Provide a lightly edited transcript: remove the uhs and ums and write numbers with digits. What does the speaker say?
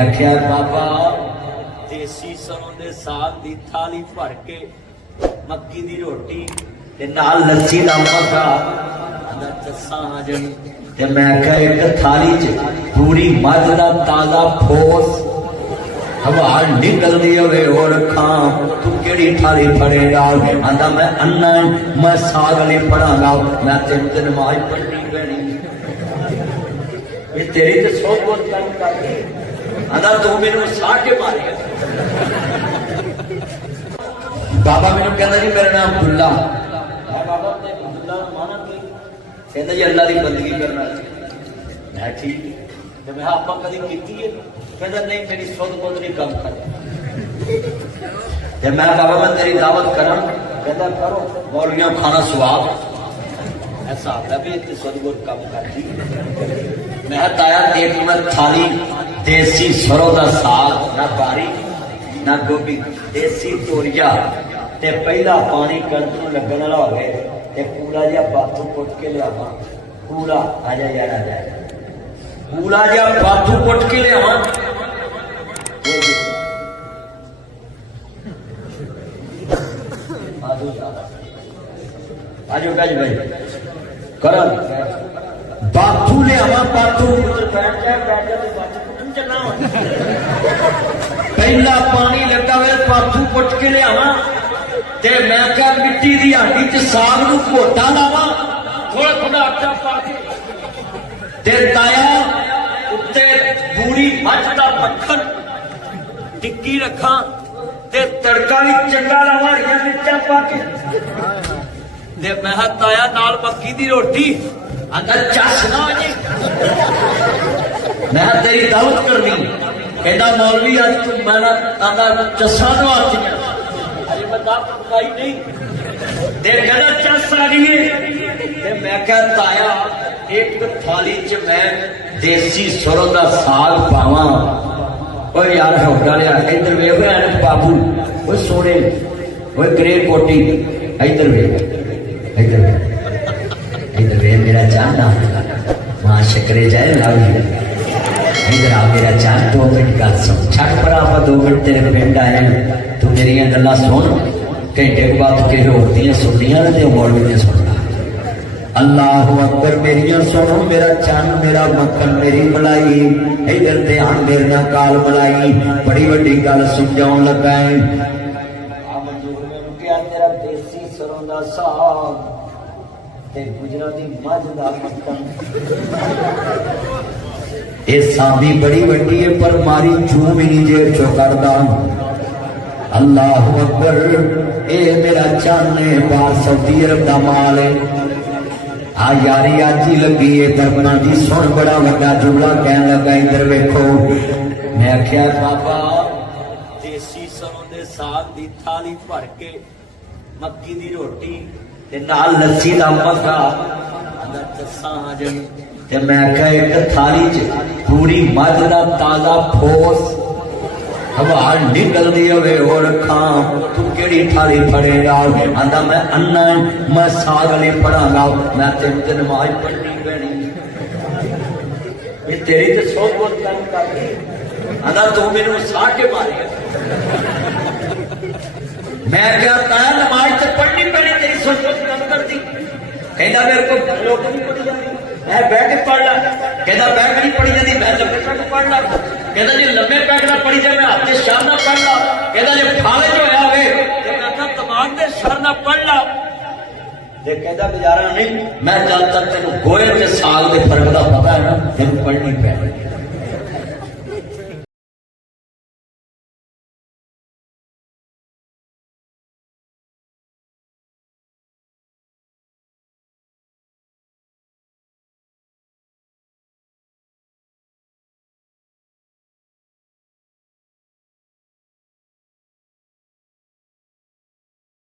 आख्या बाबा देसी सरों दे साग दी थाली भर के मक्की दी रोटी ते नाल लस्सी दा मक्का आंदा चस्सा हाजन ते मैं आख्या एक थाली च पूरी मझ दा ताजा ठोस हवा निकलदी होवे और खां तू केड़ी थाली फड़ेगा आंदा मैं अन्ना मैं साग वाली पढ़ांगा मैं तीन दिन नमाज पढ़नी पैनी ये तेरी तो सौ बहुत काम कर आंदा तू मेनू साह के मारेगा बाबा मैनू कहंदा जी मेरा नाम अब्दुल्ला मैं बाबा ते अब्दुल्ला माना की कहंदा जी अल्लाह दी बंदगी करना मैं ठीक ते मैं आपा कदी कीती है कहंदा नहीं मेरी सुध बुध नहीं काम कर जब मैं बाबा मैं तेरी दावत करा कहंदा करो मौलवियों खाना स्वाब ऐसा आता भी इतने सुध बुध काम कर दी मैं ताया देख मैं थाली देसी सरों दा साग ना बारी ना गोभी देसी तोरिया ते पहला पानी कणक नूं लगन वाला हो गए ते कूड़ा जिहा बाथू पुट के लियावां कूड़ा आ जा यार आ जा कूड़ा जिहा बाथू पुट के लियावां आजो गज भाई करो बाथू लियावां बाथू बैठ जा बाथू चलना पहला पानी लगा हुआ बाथू पुट के लियावां ते मैं क्या मिट्टी दी हांडी च साग नूं घोटा लावां थोड़ा थोड़ा आटा पा के ते ताया उत्ते बूरी मझ दा मक्खन टिक्की रखां ते तड़का भी चंगा लावां हरियां मिर्चां पा के ते मैं ताया नाल मक्की दी रोटी अंदर चस ना हो जे मैं तेरी दावत करनी कहता मौलवी आज तू मैं चस्सा तो हाथ अरे मैं दावत पकाई नहीं तेरे कहता चस आ गई है मैं कहता आया एक थाली च मैं देसी सरों का साग पावा ओ यार होगा लिया इधर वेख बाबू वो सोने वो ग्रे कोटी इधर वेख इधर वेख इधर वेख मेरा चाहना मां शकरे जाए लावी इधर आ मेरा चार 2 मिनट गल सुन छट पर आप 2 मिनट तेरे पिंड आए तू मेरी गल्लां सुन घंटे के बाद किसी होर दियां सुननियां ते मौलवी दियां सुनना अल्लाह अकबर मेरियां सुनो मेरा चंद मेरा मक्खन मेरी मलाई इधर ध्यान मेरे नाल काल मलाई बड़ी वड्डी गल समझाउण लगा है तेरा देसी सरों दा साग ते गुजराती मझ दा मक्खन ये सांभी बड़ी वड्डी है पर मारी चू भी नहीं जेब चो करदा अल्लाह अकबर ए मेरा चाने बार सऊदी अरब दा माल है आ यारी आज ही लगी है दरबार दी सुन बड़ा वड्डा जुमला कहन लगा इधर वेखो मैं आख्या बाबा देसी सरों दे साग दी थाली भर के मक्की दी रोटी ते नाल लस्सी दा मक्का अंदर चस्सा हाजन ते मैं आख्या एक थाली च पूरी मझ दा ताजा ठोस हवा निकलदी होवे और खां तू केड़ी थाली फड़ेगा आंदा मैं अन्ना मैं साग वाली पढ़ांगा मैं तीन दिन नमाज पढ़नी पैनी ये तेरी तो सौ बहुत काम कर आंदा तू मेनू साह के मारेगा मैं क्या ताया नमाज तो पढ़नी पैनी तेरी सौ बहुत काम करती कहना मेरे को लोग नहीं पढ़ी जाती मैं बैठ के पढ़ ला कहता बैठ नहीं पढ़ी जाती मैं लंबे पैक पढ़ ला कहता जी लंबे पैक ना पढ़ी जाए मैं हाथ के शाह ना पढ़ ला कहता जी फाले जो होया होवे ते मैं कहा तमाम दे सर ना पढ़ ला ते कहता गुजारा नहीं मैं जब तक तेन गोए ते साग दे फर्क दा पता है ना तेन पढ़नी पैनी